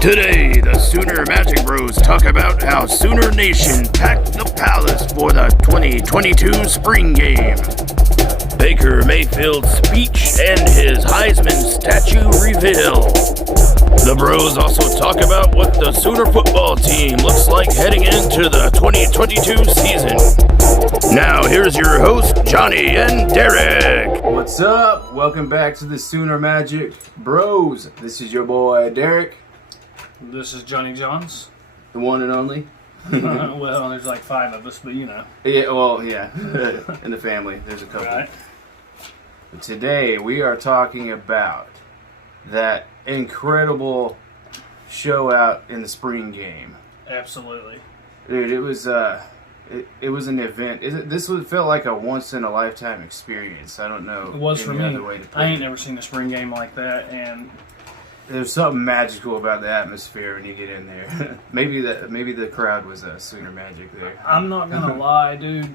Today, the Sooner Magic Bros talk about how Sooner Nation packed the Palace for the 2022 spring game. Baker Mayfield's speech and his Heisman statue reveal. The Bros also talk about what the Sooner football team looks like heading into the 2022 season. Now, here's your hosts, Johnny and Derek. What's up? Welcome back to the Sooner Magic Bros. This is your boy, Derek. This is Johnny Johns. The one and only. Well, there's like 5 of us, but you know. Yeah, well, yeah. In the family, there's a couple. Right. But today, we are talking about that incredible show out in the spring game. Absolutely. Dude, it was it was an event. Felt like a once in a lifetime experience. I don't know. It was for me. Other way to put I ain't it. never seen a spring game like that, and There's something magical about the atmosphere when you get in there. maybe the crowd was a Sooner Magic there. I'm not gonna lie, dude.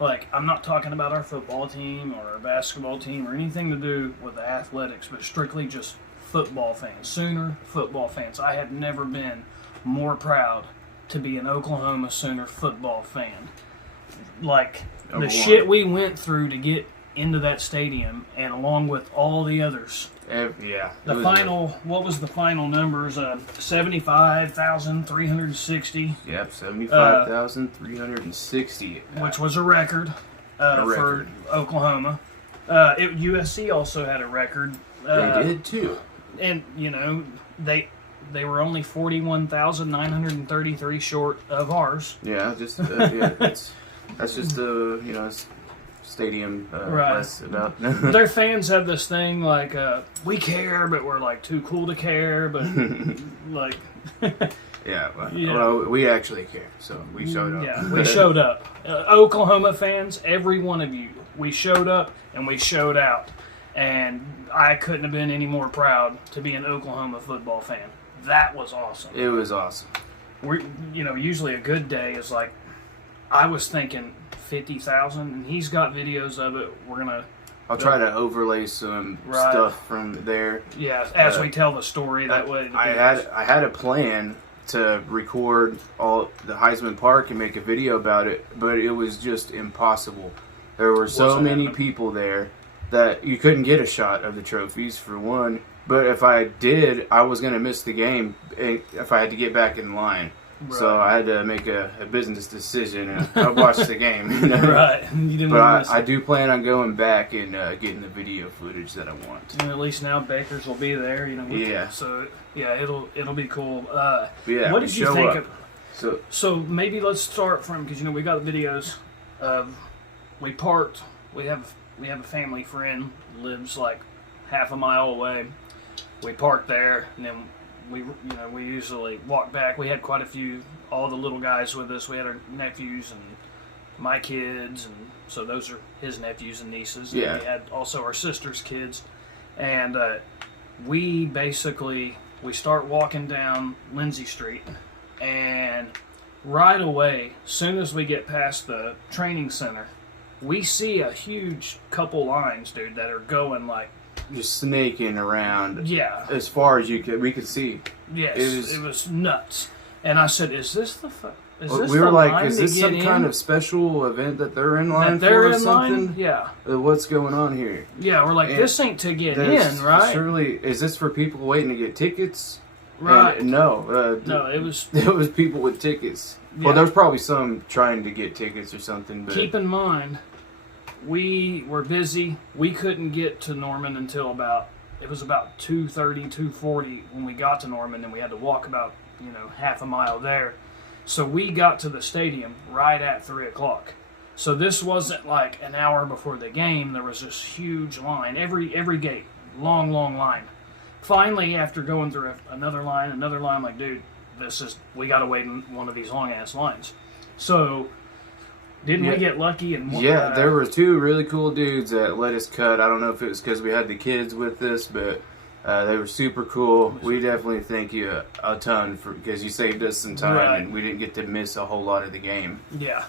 Like, I'm not talking about our football team or our basketball team or anything to do with the athletics, but strictly just football fans. Sooner football fans. I have never been more proud to be an Oklahoma Sooner football fan. Like, the shit we went through to get into that stadium, and along with all the others. Yeah. What was the final numbers? 75,360. Yep, 75,360. Which was a record, for Oklahoma. USC also had a record. They did too. And, you know, they were only 41,933 short of ours. Yeah, that's just the stadium right. less about. Their fans have this thing like, we care, but we're like too cool to care, but like. Yeah, well, we actually care, so we showed up. Yeah, we showed up. Oklahoma fans, every one of you, we showed up and we showed out. And I couldn't have been any more proud to be an Oklahoma football fan. That was awesome. It was awesome. Usually a good day is like, I was thinking 50,000, and he's got videos of it. I'll try to overlay some stuff from there. Yeah, as we tell the story that way. I had a plan to record all the Heisman Park and make a video about it, but it was just impossible. There were so many people there that you couldn't get a shot of the trophies, for one. But if I did, I was going to miss the game if I had to get back in line. Right. So I had to make a business decision, and I watched the game. You know? Right. I do plan on going back and getting the video footage that I want. And at least now Bakers will be there. Yeah. So yeah, it'll be cool. Yeah. What did you think of? So maybe let's start from, because we got the videos of we parked. We have a family friend lives like half a mile away. We parked there, and then we usually walk back. We had quite a few, all the little guys with us. We had our nephews and my kids, and so those are his nephews and nieces. And we had also our sister's kids, and we start walking down Lindsay Street, and right away, soon as we get past the training center, we see a huge couple lines, dude, that are going like just snaking around. Yeah. As far as we could see. Yes, it was nuts. And I said, "Is this the we were like, is this some kind of special event that they're in line for or something? Yeah. What's going on here? Yeah, we're like, this ain't to get in, right? Surely, is this for people waiting to get tickets? Right. And no, it was people with tickets. Yeah. Well, there was probably some trying to get tickets or something. But keep in mind, we were busy. We couldn't get to Norman until about 2:30, 2:40 when we got to Norman, and we had to walk about half a mile there. So we got to the stadium right at 3 o'clock. So this wasn't like an hour before the game. There was this huge line. Every gate, long line. Finally, after going through another line, I'm like, dude, we got to wait in one of these long ass lines. So didn't we get lucky? There were 2 really cool dudes that let us cut. I don't know if it was because we had the kids with us, but they were super cool. We definitely thank you a ton because you saved us some time, and we didn't get to miss a whole lot of the game. Yeah.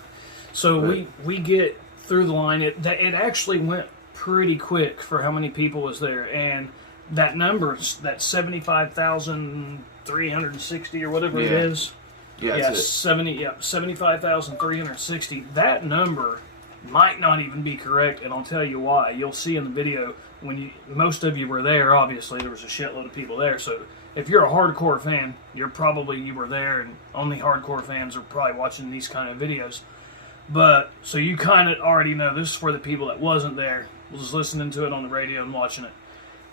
So we get through the line. It actually went pretty quick for how many people was there, and that number, that 75,360 360 or whatever it Yeah. is. Yeah, Yeah, it's 75,360. That number might not even be correct, and I'll tell you why. You'll see in the video most of you were there. Obviously, there was a shitload of people there. So if you're a hardcore fan, you were there, and only hardcore fans are probably watching these kind of videos. But so you kind of already know this is for the people that wasn't there, was listening to it on the radio and watching it.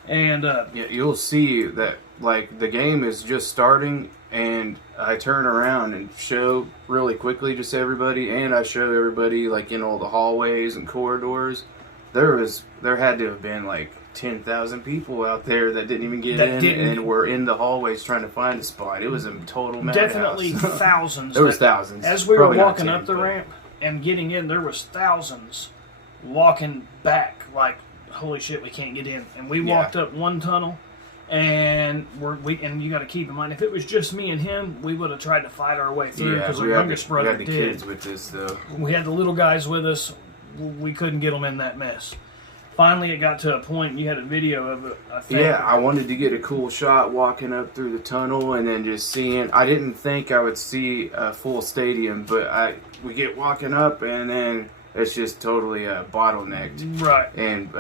And yeah, you'll see that like the game is just starting, and I turn around and show really quickly just everybody, and I show everybody like in all the hallways and corridors. There had to have been like 10,000 people out there that didn't even get in and were in the hallways trying to find a spot. It was a total madhouse. definitely thousands. There was thousands. As we Probably were not walking 10, up the but- ramp and getting in, there was thousands walking back like, holy shit, we can't get in. And we walked up one tunnel, and you got to keep in mind, if it was just me and him, we would have tried to fight our way through because our youngest brother we had the did. kids with us though. We had the little guys with us. We couldn't get them in that mess. Finally, it got to a point. You had a video of it. I think. Yeah, I wanted to get a cool shot walking up through the tunnel and then just seeing. I didn't think I would see a full stadium, but we get walking up and then it's just totally bottlenecked. Right. And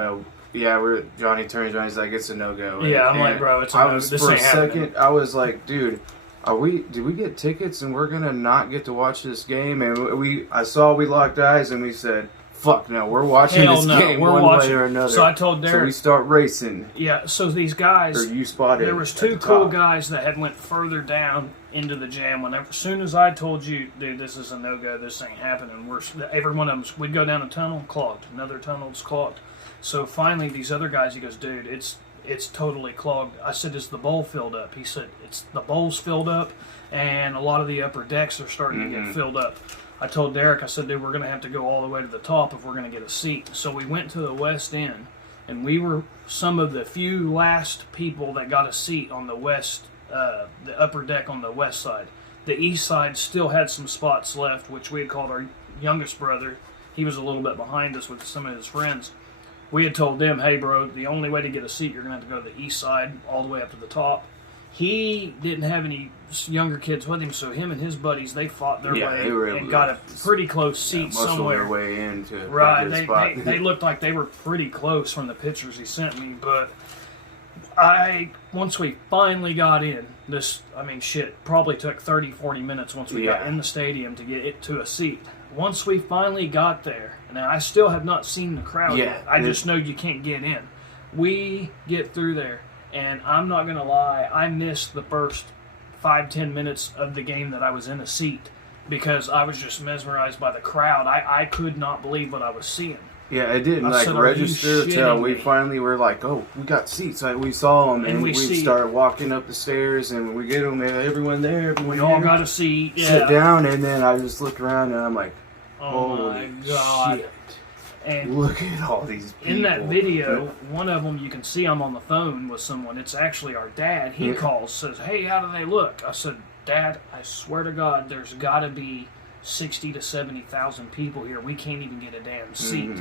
Johnny turns around. He's like, "It's a no-go." Yeah, I'm like, bro, it's a no. This ain't happening. I was like, dude, did we get tickets and we're gonna not get to watch this game? And I saw we locked eyes and we said, fuck no, we're watching Hell this no, game we're one watching. way or another. So I told Derek. So we start racing. Yeah, so these guys. Or you spotted. There was at two the cool top. guys that had went further down into the jam. As soon as I told you, dude, this is a no-go, this ain't happening. Every one of them, we'd go down a tunnel, clogged. Another tunnel, it's clogged. So finally, these other guys, he goes, dude, it's totally clogged. I said, is the bowl filled up? He said, the bowl's filled up, and a lot of the upper decks are starting to get filled up. I told Derek, I said, dude, we're going to have to go all the way to the top if we're going to get a seat. So we went to the west end, and we were some of the few last people that got a seat on the west, the upper deck on the west side. The east side still had some spots left, which we had called our youngest brother. He was a little bit behind us with some of his friends. We had told them, hey, bro, the only way to get a seat, you're going to have to go to the east side all the way up to the top. He didn't have any younger kids with him, so him and his buddies, they fought their way and got a pretty close seat somewhere. Their way into right, they looked like they were pretty close from the pictures he sent me, but once we finally got in, probably took 30, 40 minutes once we got in the stadium to get it to a seat. Once we finally got there, and I still have not seen the crowd yet. I just know you can't get in. We get through there, and I'm not going to lie, I missed the first 5-10 minutes of the game that I was in a seat because I was just mesmerized by the crowd. I could not believe what I was seeing. Yeah, it didn't I said, register until we me? finally were like, oh, we got seats. Like, we saw them, and we started walking up the stairs, and we get them, and everyone there. We all got a seat. Yeah. Sit down, and then I just looked around, and I'm like, oh my God. Shit. And look at all these people. in that video, one of them, you can see I'm on the phone with someone. It's actually our dad. He calls, says, hey, how do they look? I said, Dad, I swear to God, there's got to be 60 to 70,000 people here. We can't even get a damn seat.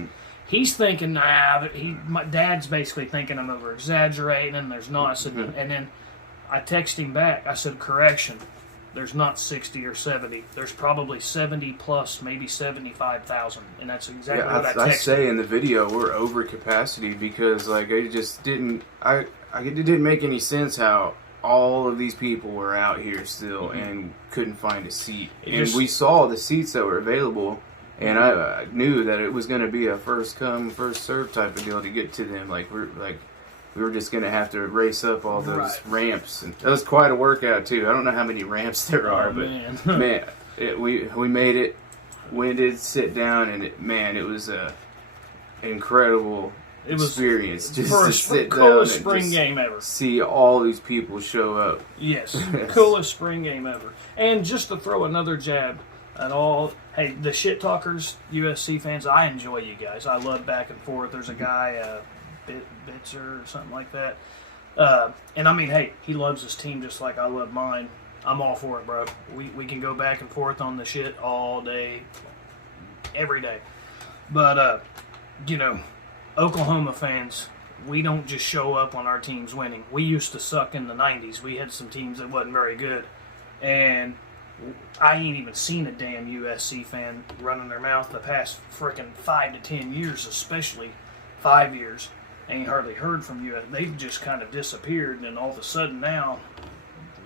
He's thinking, my dad's basically thinking I'm over exaggerating, and there's not. I said, and then I text him back. I said, correction. There's not 60 or 70. There's probably 70 plus, maybe 75,000, and that's exactly what I texted. I say in the video we're over capacity because it just didn't. It didn't make any sense how all of these people were out here still and couldn't find a seat. We saw the seats that were available, and I knew that it was going to be a first come first serve type of deal to get to them. We were just going to have to race up all those ramps. And that was quite a workout, too. I don't know how many ramps there are, but, we made it. We did sit down, and it was a incredible experience. Just to sit down coolest and spring game ever. See all these people show up. Yes, coolest spring game ever. And just to throw another jab at all, hey, the shit talkers, USC fans, I enjoy you guys. I love back and forth. There's a guy... Bitzer or something like that. And I mean, hey, he loves his team just like I love mine. I'm all for it, bro. We can go back and forth on the shit all day, every day. But, Oklahoma fans, we don't just show up when our team's winning. We used to suck in the 90s. We had some teams that wasn't very good. And I ain't even seen a damn USC fan running their mouth the past frickin' 5 to 10 years, especially 5 years. Ain't hardly heard from you. They've just kind of disappeared, and all of a sudden now,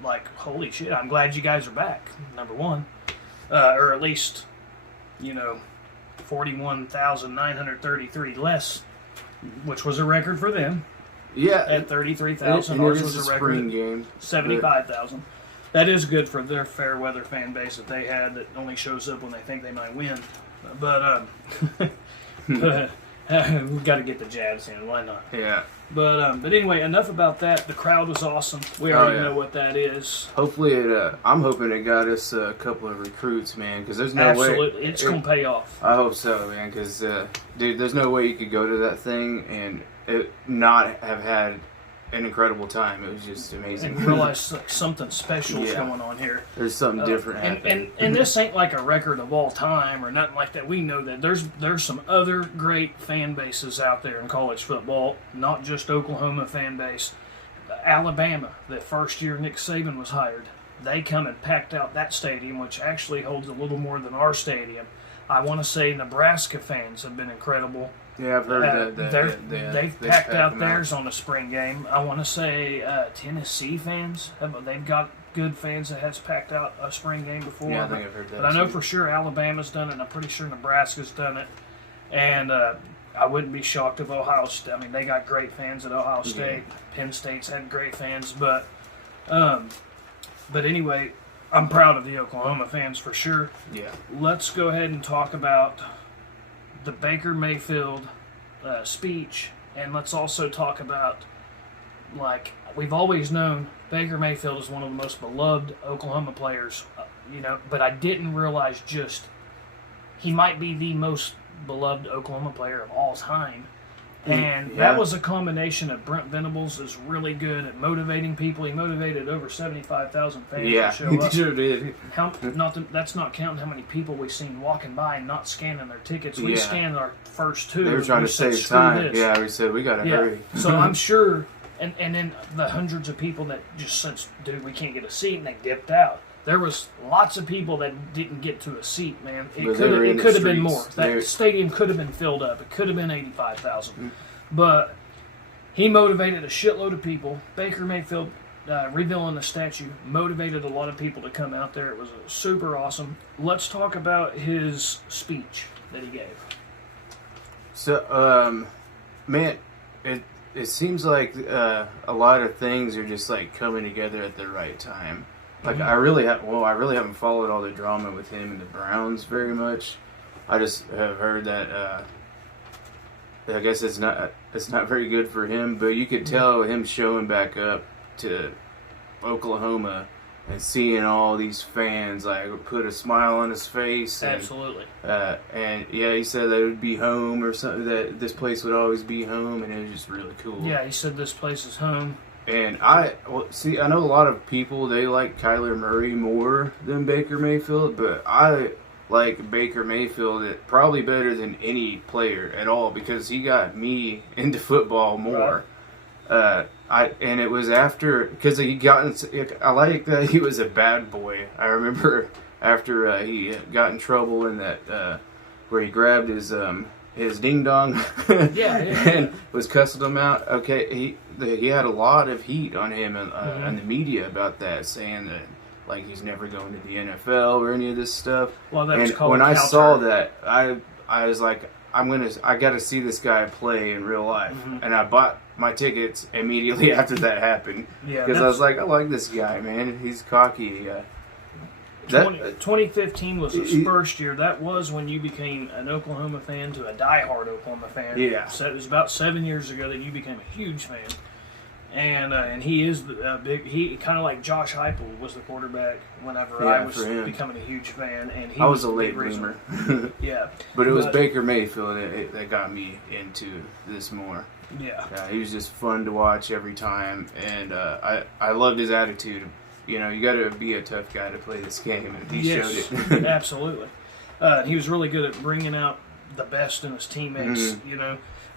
like, holy shit, I'm glad you guys are back, number one. Or at least, 41,933 less, which was a record for them. Yeah. At 33,000, ours was a record. Spring game. 75,000. That is good for their fair weather fan base that they had that only shows up when they think they might win. But we got to get the jabs in. Why not? Yeah. But anyway, enough about that. The crowd was awesome. We already know what that is. Hopefully I'm hoping it got us a couple of recruits, man, because there's no way. Absolutely. It's going to pay off. I hope so, man, because, dude, there's no way you could go to that thing and it not have had an incredible time. It was just amazing. And realize like, something special is going on here. There's something different happening. And this ain't like a record of all time or nothing like that. We know that there's some other great fan bases out there in college football, not just Oklahoma fan base. Alabama, the first year Nick Saban was hired, they come and packed out that stadium, which actually holds a little more than our stadium. I want to say Nebraska fans have been incredible. Yeah, I've heard that. They've packed out theirs on a spring game. I want to say Tennessee fans, they've got good fans that has packed out a spring game before. Yeah, I think I've heard that. But I know for sure Alabama's done it, and I'm pretty sure Nebraska's done it. And I wouldn't be shocked if Ohio State. I mean, they got great fans at Ohio State. Yeah. Penn State's had great fans, but anyway, I'm proud of the Oklahoma fans for sure. Yeah. Let's go ahead and talk about the Baker Mayfield speech, and let's also talk about, like, we've always known Baker Mayfield is one of the most beloved Oklahoma players, but I didn't realize just he might be the most beloved Oklahoma player of all time. And that was a combination of Brent Venables is really good at motivating people. He motivated over 75,000 fans to show up. He sure did. That's not counting how many people we've seen walking by and not scanning their tickets. We scanned our first two. They were trying to save time. Yeah, we said, we got to hurry. So I'm sure, and then the hundreds of people that just said, dude, we can't get a seat, and they dipped out. There was lots of people that didn't get to a seat, man. It could have been more. That stadium could have been filled up. It could have been 85,000. Mm-hmm. But he motivated a shitload of people. Baker Mayfield, rebuilding the statue, motivated a lot of people to come out there. It was super awesome. Let's talk about his speech that he gave. So, man, it seems like a lot of things are just like coming together at the right time. Like I really haven't followed all the drama with him and the Browns very much. I just have heard that I guess it's not very good for him, but you could tell him showing back up to Oklahoma and seeing all these fans like put a smile on his face. And, absolutely. And yeah, he said that it would be home or something. That this place would always be home, and it was just really cool. Yeah, he said this place is home. And I know a lot of people, they like Kyler Murray more than Baker Mayfield, but I like Baker Mayfield probably better than any player at all because he got me into football more. And it was after, because I like that he was a bad boy. I remember after he got in trouble in that, where he grabbed his ding dong and was cussing him out. Okay, he had a lot of heat on him and the media about that, saying that like he's never going to the NFL or any of this stuff. Well, that was called when I saw that, I was like, I got to see this guy play in real life, and I bought my tickets immediately after that happened because I was like, I like this guy, man. He's cocky. 2015 was his first year. That was when you became an Oklahoma fan to a diehard Oklahoma fan. Yeah. So it was about 7 years ago that you became a huge fan. And he is big. He kind of like Josh Heupel was the quarterback whenever I was becoming a huge fan. And I was a late bloomer. Yeah. But it was Baker Mayfield that got me into this more. Yeah. He was just fun to watch every time. And I loved his attitude. You got to be a tough guy to play this game, and he showed it. Absolutely. He was really good at bringing out the best in his teammates,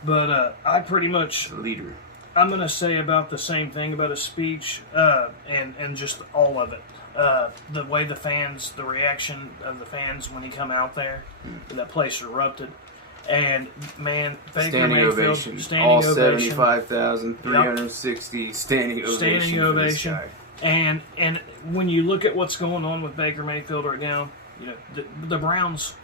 But I pretty much leader. I'm gonna say about the same thing about his speech, and just all of it. The way the fans, the reaction of the fans when he come out there, that place erupted. And man, Baker Standing Mayfield, ovation. standing All ovation, 75,360 standing ovation. standing ovation. And when you look at what's going on with Baker Mayfield right now, you know the Browns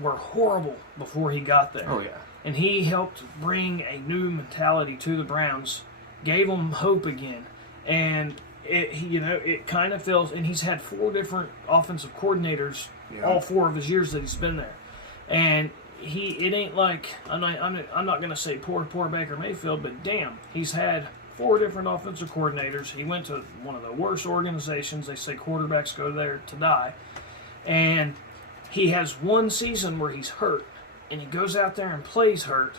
were horrible before he got there. Oh yeah. And he helped bring a new mentality to the Browns, gave them hope again, and it kind of feels. And he's had 4 different offensive coordinators, all 4 of his years that he's been there, and it ain't like I'm not gonna say poor Baker Mayfield, but damn, he's had 4 different offensive coordinators. He went to one of the worst organizations. They say quarterbacks go there to die, and he has 1 season where he's hurt. And he goes out there and plays hurt,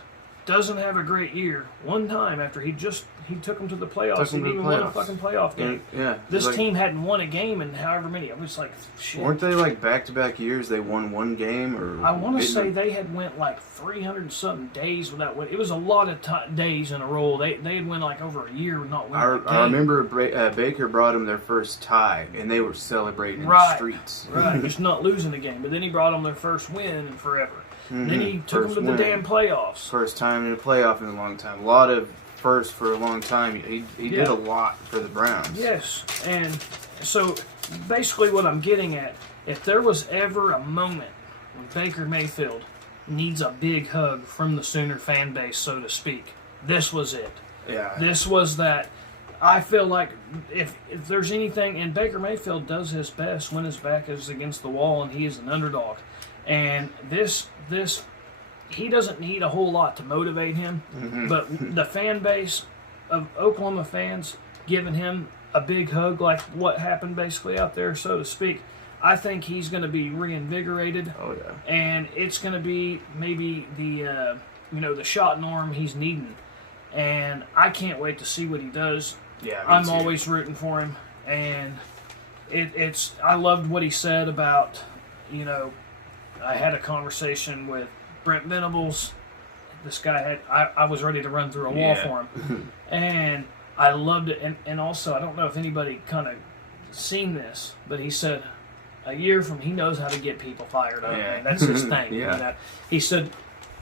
doesn't have a great year. One time after he took him to the playoffs, he didn't even won a fucking playoff game. Yeah, this team hadn't won a game in however many. I was like, shit. Weren't they like back-to-back years? They won 1 game, or I want to say they had went like 300 something days without winning. It was a lot of days in a row. They had went like over a year with not winning a game. I remember Baker brought them their first tie, and they were celebrating in the streets. Right, just not losing a game. But then he brought them their first win in forever. Mm-hmm. Then he took them to the damn playoffs. First time in a playoff in a long time. A lot of firsts for a long time. He did a lot for the Browns. Yes, and so basically what I'm getting at, if there was ever a moment when Baker Mayfield needs a big hug from the Sooner fan base, so to speak, this was it. Yeah. This was that. I feel like if there's anything, and Baker Mayfield does his best when his back is against the wall and he is an underdog. And this he doesn't need a whole lot to motivate him, but the fan base of Oklahoma fans giving him a big hug, like what happened basically out there, so to speak, I think he's going to be reinvigorated. Oh yeah, and it's going to be maybe the the shot in arm he's needing, and I can't wait to see what he does. Yeah, I'm always rooting for him, and it's I loved what he said about I had a conversation with Brent Venables. This guy had, I was ready to run through a wall for him. And I loved it. And also, I don't know if anybody kind of seen this, but he said a year from, he knows how to get people fired up. Man. That's his thing. He said,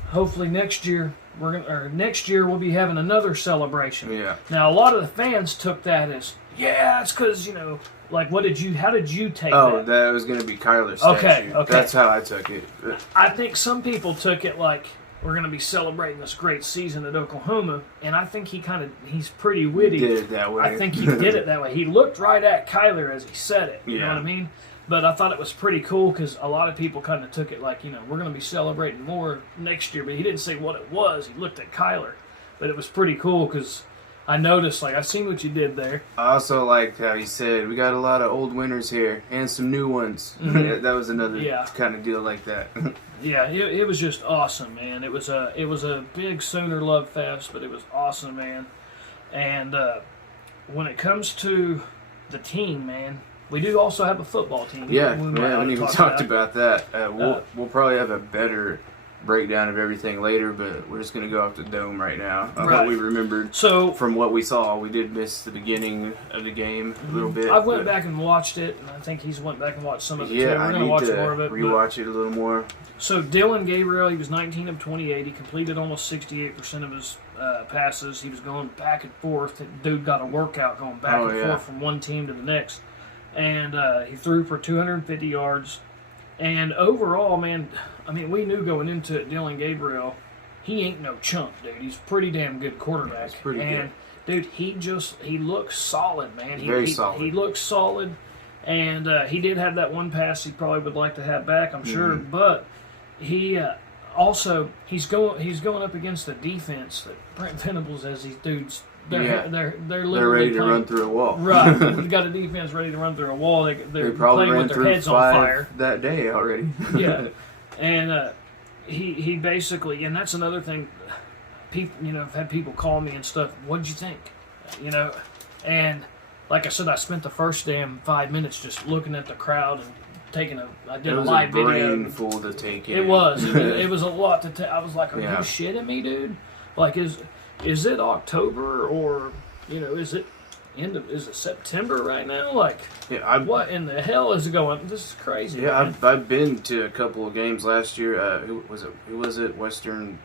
hopefully next year, we'll be having another celebration. Yeah. Now, a lot of the fans took that as, it's because, like, how did you take that? Oh, that was going to be Kyler's statue. Okay. That's how I took it. I think some people took it like, we're going to be celebrating this great season at Oklahoma, and I think he's pretty witty. He did it that way. I think he did it that way. He looked right at Kyler as he said it, you know what I mean? But I thought it was pretty cool because a lot of people kind of took it like, we're going to be celebrating more next year, but he didn't say what it was. He looked at Kyler. But it was pretty cool because I noticed, I seen what you did there. I also liked how he said, we got a lot of old winners here and some new ones. Mm-hmm. That was another kind of deal like that. Yeah, it was just awesome, man. It was a big Sooner love fest, but it was awesome, man. And when it comes to the team, man, we do also have a football team. We haven't even talked about that. We'll probably have a better breakdown of everything later, but we're just going to go off the dome right now. What we remembered from what we saw. We did miss the beginning of the game a little bit. I went back and watched it, and I think he's went back and watched some of it too. We're going to watch more of it. Rewatch it a little more. So Dylan Gabriel, he was 19 of 28. He completed almost 68% of his passes. He was going back and forth. The dude got a workout going back and forth from one team to the next. And he threw for 250 yards. And overall, man, I mean, we knew going into it, Dylan Gabriel, he ain't no chump, dude. He's a pretty damn good quarterback. He's pretty good. Dude, he looks solid, man. Very solid. He looks solid. And he did have that one pass he probably would like to have back, I'm sure. But he he's going up against the defense that Brent Venables has these dudes. They're ready to run through a wall. Right. We've got a defense ready to run through a wall. They're probably playing ran with their through heads 5 on fire that day already. Yeah. And he basically, and that's another thing, people, I've had people call me and stuff, what'd you think? And like I said, I spent the first damn 5 minutes just looking at the crowd and I did a live video. It was a brain full to take in. It was a lot to take. I was like, are you shitting me, dude? Like, is it October or is it is it September right now? Like, what in the hell is going? This is crazy. Yeah, I've been to a couple of games last year. Who was it? Western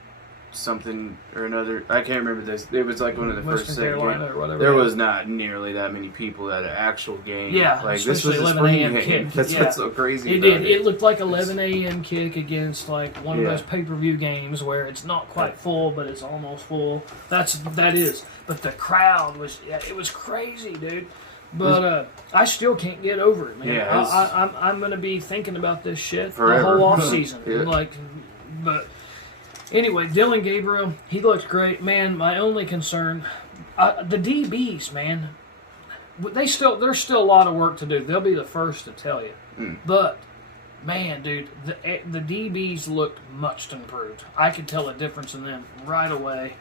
something or another. I can't remember this. It was like one of the Western first Carolina or whatever. There was not nearly that many people at an actual game. Yeah, like this was a 11 spring a.m. game. kick. That's what's so crazy. It about did. It looked like 11 a.m. kick against like one of those pay-per-view games where it's not quite full, but it's almost full. That is. But the crowd was. Yeah, it was crazy, dude. But I still can't get over it, man. Yeah, I'm gonna be thinking about this shit forever. The whole off season. But anyway, Dylan Gabriel, he looked great, man. My only concern, the DBs, man. There's still a lot of work to do. They'll be the first to tell you. But man, dude, the DBs looked much improved. I could tell a difference in them right away.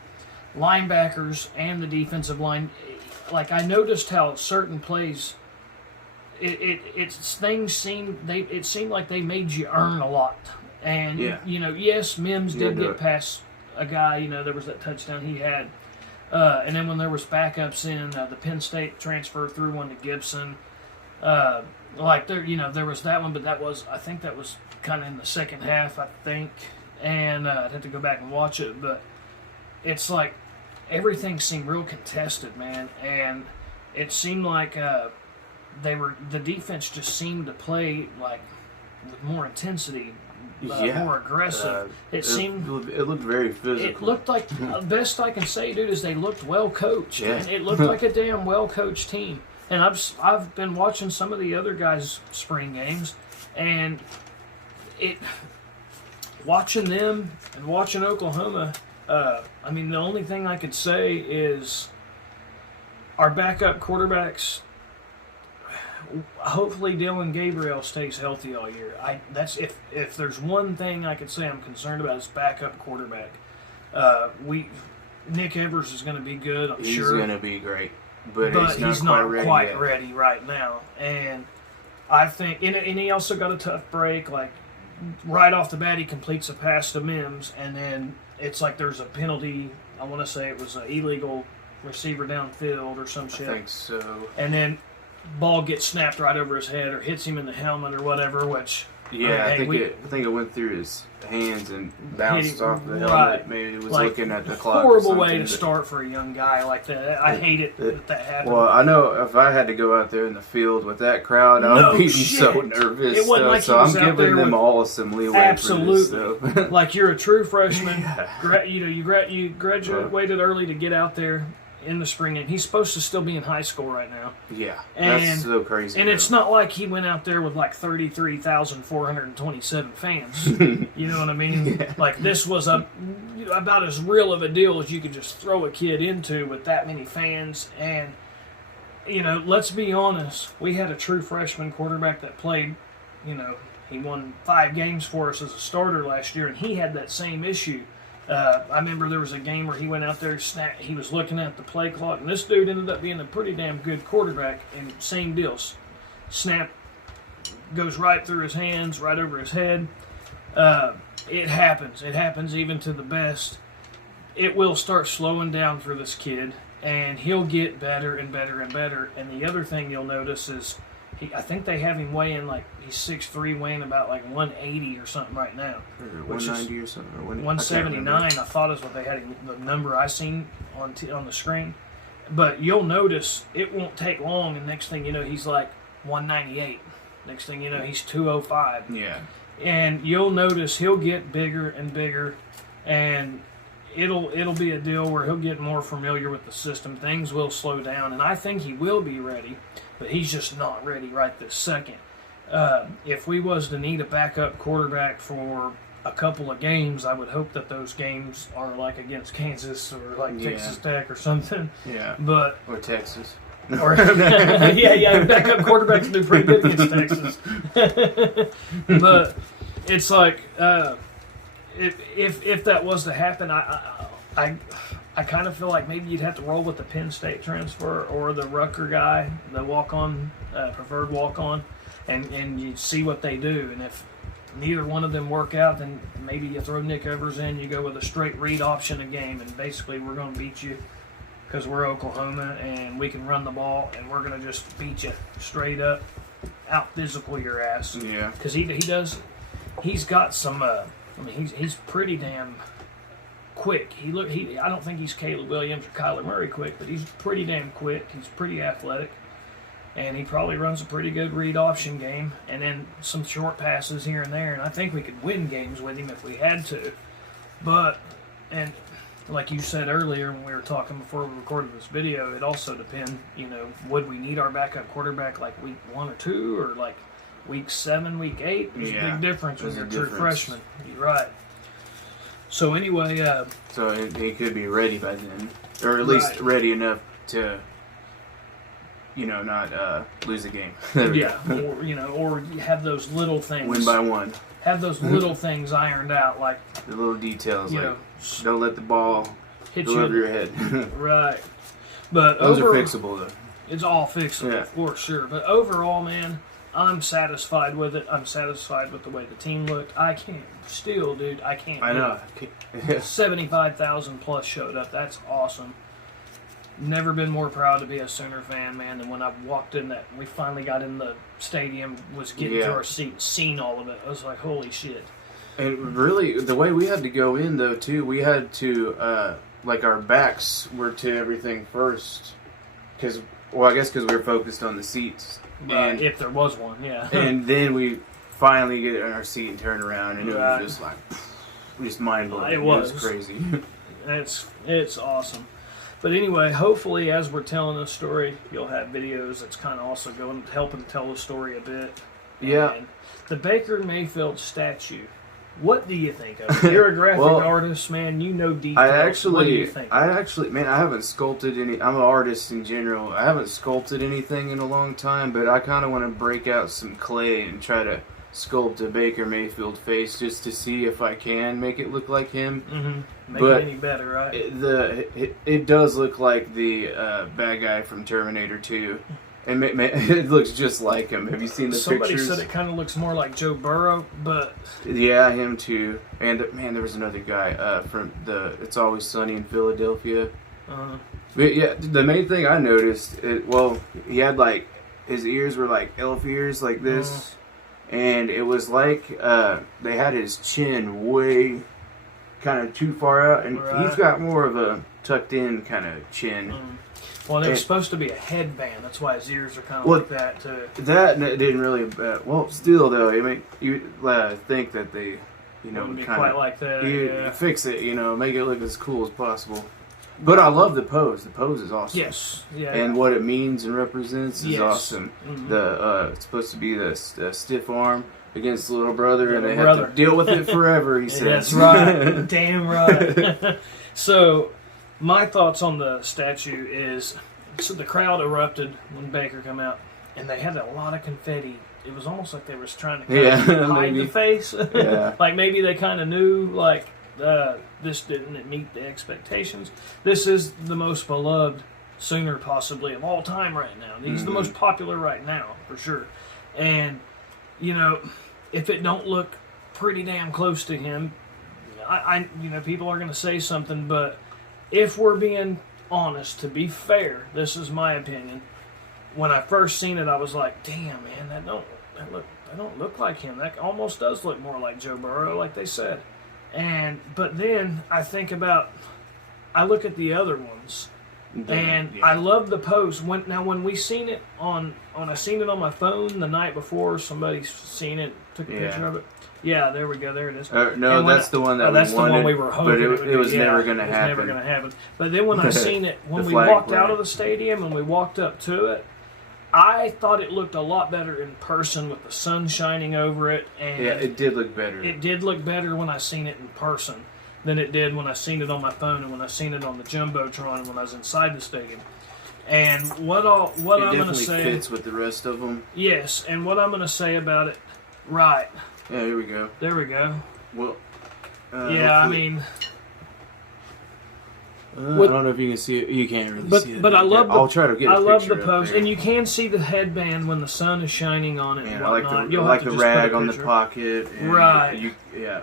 Linebackers and the defensive line. Like, I noticed how certain plays, it seemed like they made you earn a lot. And yes, Mims did get past a guy. There was that touchdown he had, and then when there was backups in the Penn State transfer threw one to Gibson. There was that one, but I think that was kind of in the second half, I think, and I'd have to go back and watch it, but it's like. Everything seemed real contested, man, and it seemed like the defense just seemed to play like with more intensity, more aggressive. It looked very physical. It looked like the best I can say, dude, is they looked well coached. Yeah. It looked like a damn well coached team. And I've been watching some of the other guys' spring games, and watching them and watching Oklahoma. The only thing I could say is our backup quarterbacks. Hopefully, Dylan Gabriel stays healthy all year. If there's one thing I could say I'm concerned about is backup quarterback. Nick Evers is going to be good. I'm sure he's going to be great, but he's not quite ready right now. And I think, and he also got a tough break. Like right off the bat, he completes a pass to Mims, and then. It's like there's a penalty. I want to say it was an illegal receiver downfield or some shit. I think so. And then ball gets snapped right over his head or hits him in the helmet or whatever, which... Yeah, I think it went through his hands and bounced off the helmet. Right. Maybe he was looking at the clock. Horrible way to start for a young guy like that. I hate it that happened. Well, I know if I had to go out there in the field with that crowd, I would be so nervous. It wasn't like so I'm giving them all some leeway. Absolutely. For this, like you're a true freshman. You graduated early to get out there in the spring game. He's supposed to still be in high school right now. Yeah, that's so crazy. And it's not like he went out there with like 33,427 fans. You know what I mean? Yeah. Like this was about as real of a deal as you could just throw a kid into with that many fans. And, let's be honest, we had a true freshman quarterback that played, he won 5 games for us as a starter last year, and he had that same issue. I remember there was a game where he went out there, he was looking at the play clock, and this dude ended up being a pretty damn good quarterback, and same deals. Snap goes right through his hands, right over his head. It happens. It happens even to the best. It will start slowing down for this kid, and he'll get better and better and better. And the other thing you'll notice is I think they have him weighing he's 6'3", weighing about 180 or something right now. 190 or something. Or 179, I thought is what they had him, the number I seen on the screen. But you'll notice it won't take long, and next thing you know, he's 198. Next thing you know, he's 205. Yeah. And you'll notice he'll get bigger and bigger, and it'll be a deal where he'll get more familiar with the system. Things will slow down, and I think he will be ready. But he's just not ready right this second. If we was to need a backup quarterback for a couple of games, I would hope that those games are against Kansas or Texas Tech or something. Yeah. Or Texas. Or backup quarterbacks do pretty good against Texas. But it's if that was to happen, I kind of feel like maybe you'd have to roll with the Penn State transfer or the Rucker guy, the walk-on, preferred walk-on, and you see what they do. And if neither one of them work out, then maybe you throw Nick Evers in, you go with a straight read option a game, and basically we're going to beat you because we're Oklahoma and we can run the ball, and we're going to just beat you straight up, out physical your ass. Yeah. Because he's got some, he's pretty damn quick. I don't think he's Caleb Williams or Kyler Murray quick, but he's pretty damn quick. He's pretty athletic. And he probably runs a pretty good read option game, and then some short passes here and there. And I think we could win games with him if we had to. But, and like you said earlier when we were talking before we recorded this video, it also depends, would we need our backup quarterback like week 1 or 2, or like week 7, week 8? There's a big difference when you're a true freshman. You're right. So anyway, so he could be ready by then, or at least ready enough to, not lose a game. Yeah, or have those little things. Win by 1. Have those little things ironed out, like the little details, don't let the ball hit go over your head. Right. But those are fixable, though. It's all fixable, for sure. But overall, man, I'm satisfied with it. I'm satisfied with the way the team looked. I can't. I know. 75,000 plus showed up. That's awesome. Never been more proud to be a Sooner fan, man, than when I walked in we finally got in the stadium, was getting to our seat, seen all of it. I was like, holy shit. And really, the way we had to go in, though, too, we had to, our backs were to everything first. Because we were focused on the seats. And if there was one, yeah. And then we finally get in our seat and turn around, and it was just like, just mind-blowing. It was crazy. It's awesome. But anyway, hopefully, as we're telling this story, you'll have videos that's kind of also helping tell the story a bit. Yeah. And the Baker Mayfield statue. What do you think of it? You're a graphic artist, man. You know details. What do you think? I haven't sculpted any. I'm an artist in general. I haven't sculpted anything in a long time, but I kind of want to break out some clay and try to sculpt a Baker Mayfield face just to see if I can make it look like him. Mm-hmm. Make it any better, right? It does look like the bad guy from Terminator 2. And it looks just like him. Have you seen the pictures? Somebody said it kind of looks more like Joe Burrow, but... Yeah, him too. And, man, there was another guy from It's Always Sunny in Philadelphia. But, yeah, the main thing I noticed, he had, his ears were like elf ears like this. And it was like they had his chin way kind of too far out. And he's got more of a tucked-in kind of chin. Well, there's supposed to be a headband. That's why his ears are kind of like that, too. That didn't really... still, though, I mean, you think that they, wouldn't be quite like that. Fix it, make it look as cool as possible. But I love the pose. The pose is awesome. Yes. Yeah. And what it means and represents is awesome. Mm-hmm. It's supposed to be the stiff arm against the little brother, and they have to deal with it forever, he says. That's right. Damn right. So... my thoughts on the statue is, the crowd erupted when Baker came out, and they had a lot of confetti. It was almost like they were trying to hide the face. Like maybe they kind of knew, this didn't meet the expectations. This is the most beloved Sooner possibly of all time right now. He's the most popular right now, for sure. And, if it don't look pretty damn close to him, people are going to say something, but... if we're being honest, to be fair, this is my opinion. When I first seen it, I was like, "Damn, man, that don't look like him. That almost does look more like Joe Burrow, like they said." But then I look at the other ones, and I love the pose. When we seen it I seen it on my phone the night before. Somebody seen it, took a picture of it. Yeah, there we go. There it is. That's the one that we wanted. That's the one we were hoping. But it was never going to happen. Never going to happen. But then when I seen it, when we walked out of the stadium and we walked up to it, I thought it looked a lot better in person with the sun shining over it. And it did look better. It did look better when I seen it in person than it did when I seen it on my phone and when I seen it on the Jumbotron and when I was inside the stadium. And what I'm going to say... it fits with the rest of them. Yes, and what I'm going to say about it... Right. Yeah, here we go. There we go. Well, I mean... I don't know if you can see it. You can't really see it. But I love. I'll try to get. I love picture the post, there. and you can see the headband when the sun is shining on it. Yeah, and I whatnot. like the rag on the pocket. And right.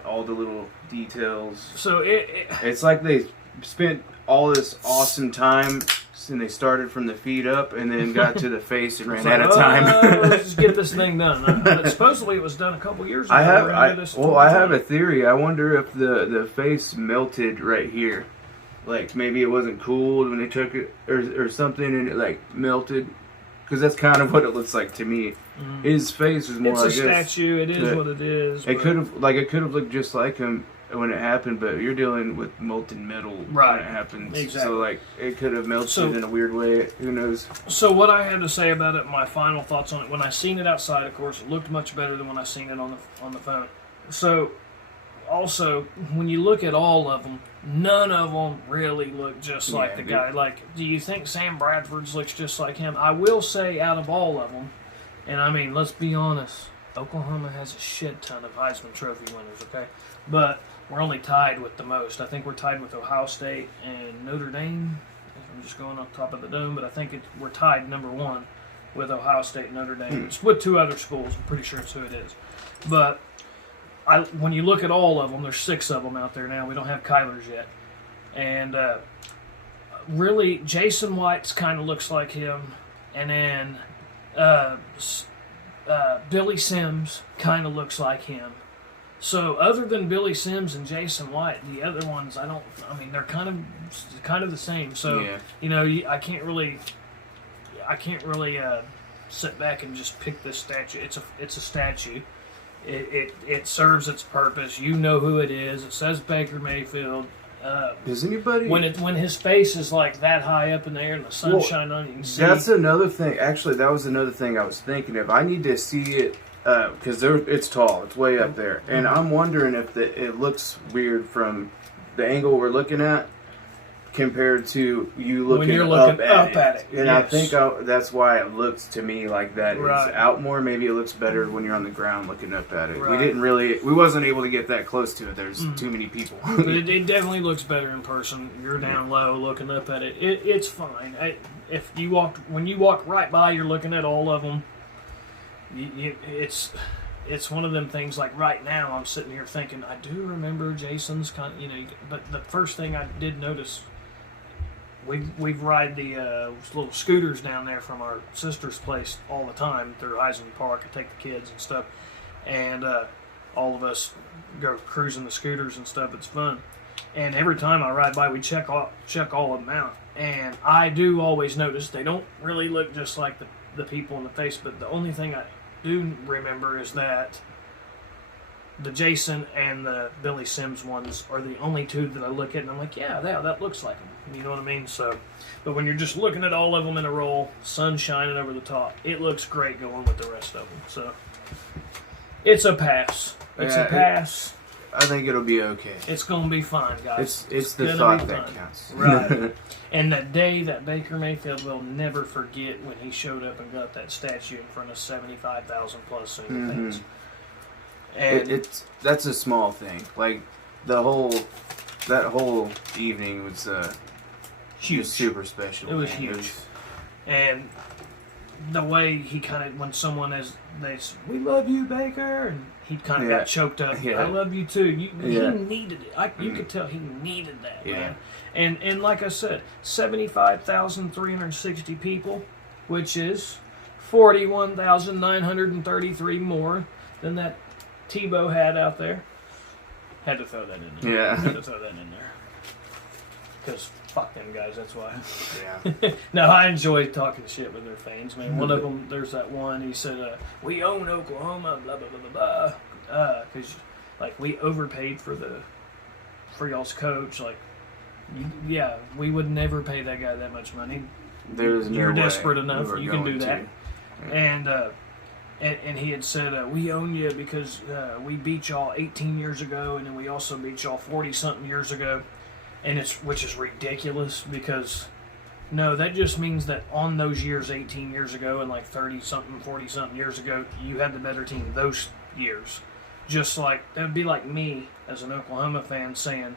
All the little details. So it's like they spent all this awesome time. And they started from the feet up, and then got to the face and ran out of time. Let's just get this thing done. But supposedly it was done a couple years ago. I have a theory. I wonder if the face melted right here, like maybe it wasn't cooled when they took it, or something, and it like melted. Because that's kind of what it looks like to me. Mm. His face is more. It's a statue. It is what it is. It could have looked just like him when it happened, but you're dealing with molten metal when it happens. Exactly. So like it could have melted in a weird way. Who knows? So what I had to say about it, my final thoughts on it, when I seen it outside, of course, it looked much better than when I seen it on the phone. So also, when you look at all of them, none of them really look just like the guy. Like, do you think Sam Bradford's looks just like him? I will say, out of all of them, and I mean, let's be honest, Oklahoma has a shit ton of Heisman Trophy winners, okay? But we're only tied with the most. I think we're tied with Ohio State and Notre Dame. I'm just going off top of the dome, but I think we're tied number one with Ohio State and Notre Dame. It's with two other schools. I'm pretty sure it's who it is. But when you look at all of them, there's 6 of them out there now. We don't have Kyler's yet. And really, Jason White's kind of looks like him. And then Billy Sims kind of looks like him. So other than Billy Sims and Jason White, the other ones, they're kind of the same. So, I can't really sit back and just pick this statue. It's a statue. It serves its purpose. You know who it is. It says Baker Mayfield. Does anybody when his face is like that high up in the air and the sun shining on it, you can see. That's another thing. Actually, that was another thing I was thinking of. I need to see it because it's tall. It's way up there, and I'm wondering if it looks weird from the angle we're looking at compared to you looking, when you're looking up at it. And yes. I think that's why it looks to me like that. Right. It's out more. Maybe it looks better when you're on the ground looking up at it. Right. We wasn't able to get that close to it. There's too many people. But it definitely looks better in person. You're down low looking up at it. It's fine. When you walk right by, you're looking at all of them. It's one of them things. Like right now, I'm sitting here thinking, I do remember Jason's but the first thing I did notice. We ride the little scooters down there from our sister's place all the time through Heisman Park and take the kids and stuff. And all of us go cruising the scooters and stuff. It's fun. And every time I ride by, we check all of them out. And I do always notice they don't really look just like the people in the face. But the only thing I do remember is that the Jason and the Billy Sims ones are the only two that I look at, and I'm like, yeah, that looks like them. You know what I mean? So, but when you're just looking at all of them in a row, sun shining over the top, it looks great going with the rest of them. So, it's a pass. It's a pass. I think it'll be okay. It's going to be fine, guys. It's the thought that counts. Right. And that day that Baker Mayfield will never forget when he showed up and got that statue in front of 75,000 plus senior fans. And that's a small thing. Like that whole evening was huge, super special. It was huge, and the way he kind of when someone we love you, Baker, and he kind of got choked up. Yeah. I love you too. He needed it. You could tell he needed that, man. And like I said, 75,360 people, which is 41,933 more than that Tebow had out there. Had to throw that in there. Yeah. Had to throw that in there. Because fuck them guys, that's why. Yeah. No, I enjoy talking shit with their fans, man. One of them, there's that one, he said, we own Oklahoma, blah, blah, blah, blah, blah. Because, we overpaid for y'all's coach. We would never pay that guy that much money. You're desperate enough. You can do that. Yeah. And he had said, we own you because we beat y'all 18 years ago, and then we also beat y'all 40-something years ago, which is ridiculous because, no, that just means that on those years, 18 years ago and 30-something, 40-something years ago, you had the better team those years. Just that would be like me as an Oklahoma fan saying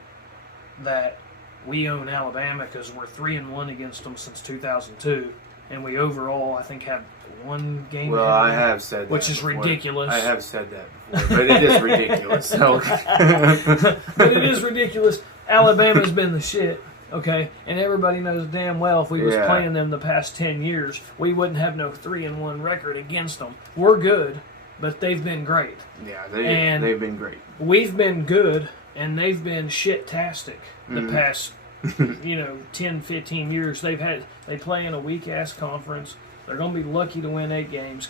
that we own Alabama because we're 3-1 against them since 2002, and we overall I think have one game. Well, I have said that, which is before. ridiculous. I have said that before, but it is ridiculous. So. But it is ridiculous. Alabama's been the shit. Okay, and everybody knows damn well if we was playing them the past 10 years, we wouldn't have no 3-1 record against them. We're good, but they've been great. Yeah, they've been great. We've been good, and they've been shit-tastic the past, 10, 15 years. They play in a weak-ass conference. They're going to be lucky to win 8 games.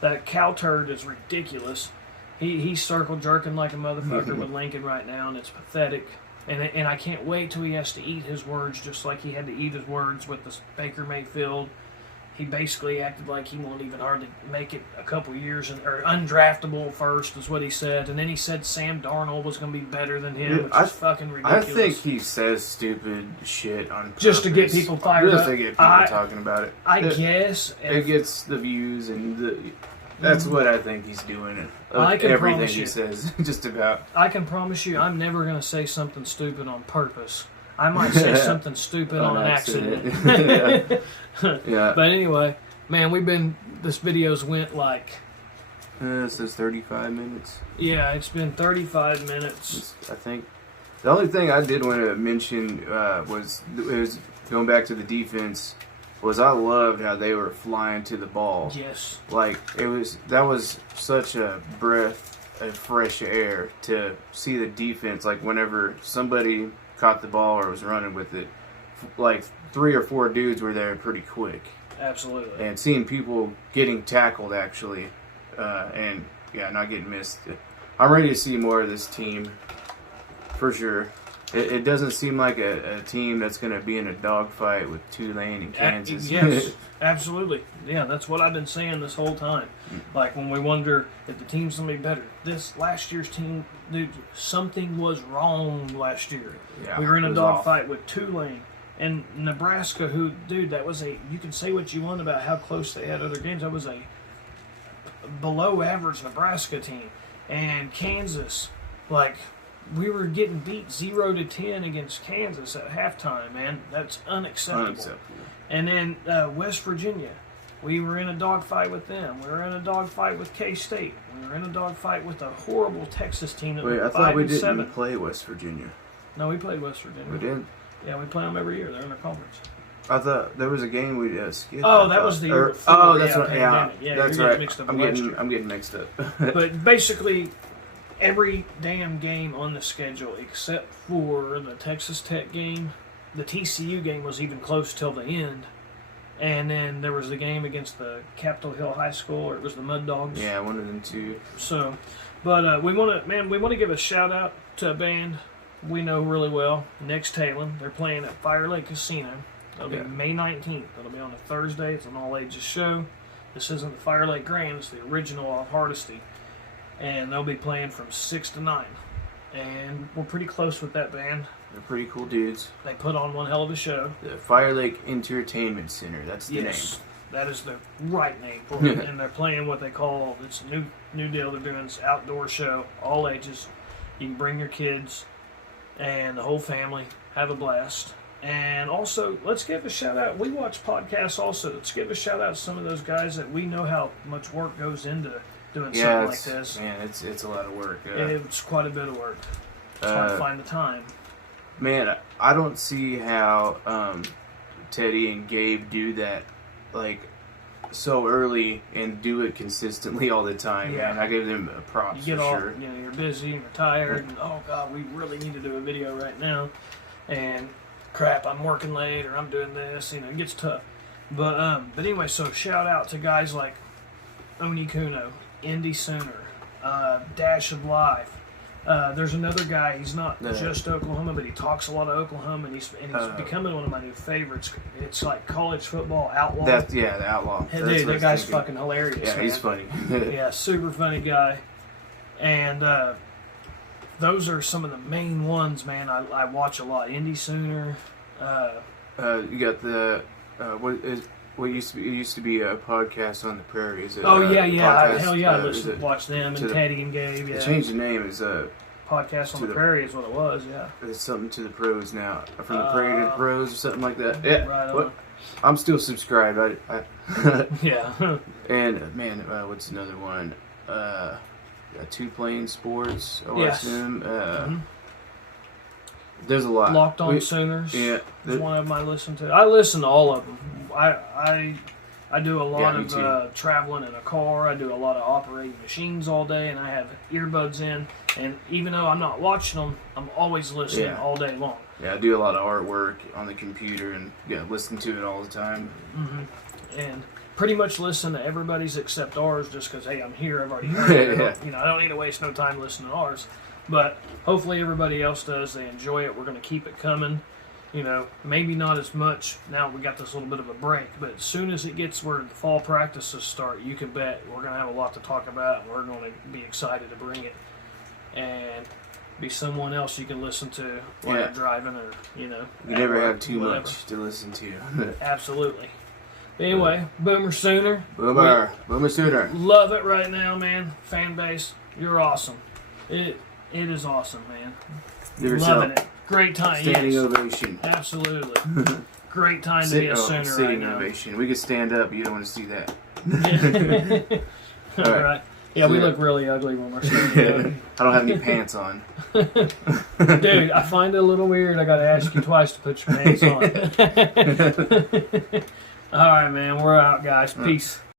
That Cal turd is ridiculous. He's circle-jerking like a motherfucker with Lincoln right now, and it's pathetic. And I can't wait till he has to eat his words just like he had to eat his words with the Baker Mayfield. He basically acted like he won't even hardly make it a couple years, or undraftable first is what he said. And then he said Sam Darnold was going to be better than him, which is fucking ridiculous. I think he says stupid shit on purpose. Just to get people fired up. Just to get people talking about it. I guess. It gets the views and that's what I think he's doing. Everything he says, just about. I can promise you, I'm never going to say something stupid on purpose. I might say something stupid on an accident. Yeah. But anyway, man, this video's went like... it says 35 minutes. Yeah, it's been 35 minutes. I think. The only thing I did want to mention was going back to the defense. I loved how they were flying to the ball. Yes. Like, that was such a breath of fresh air to see the defense. Like, whenever somebody caught the ball or was running with it, like 3 or 4 dudes were there pretty quick. Absolutely. And seeing people getting tackled, actually, and, not getting missed. I'm ready to see more of this team, for sure. It doesn't seem like a team that's going to be in a dogfight with Tulane and Kansas. Yes, absolutely. Yeah, that's what I've been saying this whole time. Like, when we wonder if the team's going to be better. This last year's team, dude, something was wrong last year. Yeah, we were in a dogfight with Tulane and Nebraska, that was you can say what you want about how close they had other games. That was a below average Nebraska team. And Kansas, like... We were getting beat 0-10 against Kansas at halftime, man. That's unacceptable. And then West Virginia, we were in a dogfight with them. We were in a dogfight with K-State. We were in a dogfight with a horrible Texas team that I thought we didn't play West Virginia. No, we played West Virginia. We did? Yeah, we play them every year. They're in our conference. I thought there was a game we skipped. Oh, that was the year before. Oh, that's right. Yeah, that's right. I'm getting mixed up. But basically... Every damn game on the schedule except for the Texas Tech game. The TCU game was even close till the end. And then there was the game against the Capitol Hill High School, or it was the Mud Dogs. Yeah, one of them too. So, but we want to give a shout out to a band we know really well, Next Talon. They're playing at Fire Lake Casino. It'll be May 19th. It'll be on a Thursday. It's an all-ages show. This isn't the Fire Lake Grand. It's the original off Hardesty. And they'll be playing from 6 to 9. And we're pretty close with that band. They're pretty cool dudes. They put on one hell of a show. The Fire Lake Entertainment Center. That's the name. That is the right name for it. And they're playing what they call, it's a new deal they're doing. It's an outdoor show, all ages. You can bring your kids and the whole family. Have a blast. And also, let's give a shout out. We watch podcasts also. Let's give a shout out to some of those guys that we know how much work goes into doing something like this. Man, it's a lot of work. It's quite a bit of work. It's hard to find the time. Man, I don't see how Teddy and Gabe do that like so early and do it consistently all the time. Yeah. Man, I give them a props. You get for all, sure. You're busy and you're tired, and oh god, we really need to do a video right now. And crap, I'm working late or I'm doing this. It gets tough. But anyway, so shout out to guys like Oni Kuno, Indy Sooner, Dash of Life. There's another guy. He's not just Oklahoma, but he talks a lot of Oklahoma, and he's becoming one of my new favorites. It's like College Football Outlaw. The Outlaw. Dude, that guy's fucking hilarious. Yeah, man. He's funny. Yeah, super funny guy. And those are some of the main ones, man. I watch a lot. Indy Sooner. You got the what used to be a podcast on the prairie. Is it, hell yeah! podcast, I listen, watch them and Teddy and Gabe. Yeah. They changed the name. Is Podcast on the Prairie is what it was. Yeah. It's something to the pros now. From the Prairie to the pros or something like that. Yeah. Right on. What? I'm still subscribed. Yeah. And man, what's another one? Two Plane Sports. I watch Yes. them. There's a lot. Locked On Sooners. Yeah. Is one of them I listen to. I listen to all of them. I do a lot me too. of traveling in a car. I do a lot of operating machines all day, and I have earbuds in. And even though I'm not watching them, I'm always listening all day long. Yeah, I do a lot of artwork on the computer and listen to it all the time. Mm-hmm. And pretty much listen to everybody's except ours, just because hey, I'm here. I've already heard it. You know, I don't need to waste no time listening to ours. But hopefully everybody else does. They enjoy it. We're going to keep it coming. You know, maybe not as much now we got this little bit of a break, but as soon as it gets where the fall practices start, you can bet we're going to have a lot to talk about, and we're going to be excited to bring it and be someone else you can listen to while you're driving or, you know. You never have too much to listen to. Absolutely. Anyway, Boomer Sooner. Boomer Sooner. Love it right now, man. Fan base, you're awesome. It is awesome, man. Loving it. Great time. Standing ovation. Absolutely. Great time to be a Sooner sitting right now. ovation. We could stand up. You don't want to see that. All right. Yeah, we look really ugly when we're standing up. I don't have any pants on. Dude, I find it a little weird. I got to ask you twice to put your pants on. All right, man. We're out, guys. Peace.